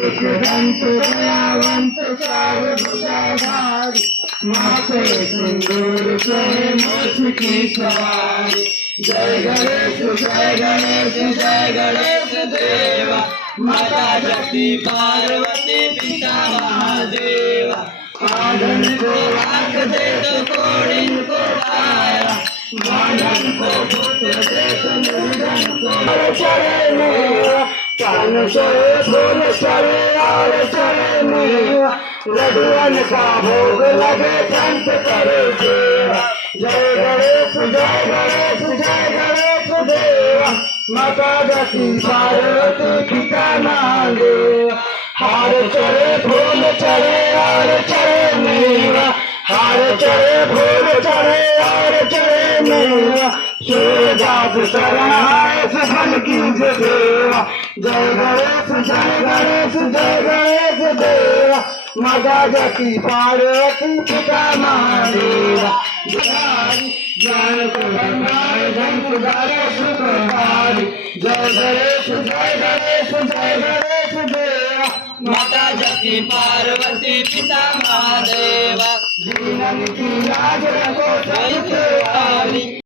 एकदंत दयावंत चार भुजाधारी माथे सिंदूर से मोक्ष की सवारी। जय गणेश जय गणेश जय गणेश देवा माता शक्ति पार्वती पिता महादेवा। आधन को आंख दे तो कोड़िन को काया बांधन को पुत्र दे तो निर्धन को चढ़े मेवा। कान चढ़े फूल चढ़े और चढ़े मेवा लड्डुअन का भोग लगे संत करे सेवा। जय गणेश जय गणेश जय गणेश देवा माता शक्ति पार्वती पिता महादेवा। हार चढ़े फूल चढ़े और चढ़े मेवा हार चढ़े फूल चढ़े और चढ़े मेवा। सूरदास शरण आए सफल कीजिए सेवा। जय गणेश जय गणेश जय गणेश देवा माता शक्ति पार्वती पिता महादेवा। ज्ञान को भंडार धन सुधारे सुखकारी। जय गणेश जय गणेश जय गणेश देवा माता शक्ति पार्वती पिता महादेवा। जीवन की लाज रखो सबके वाली।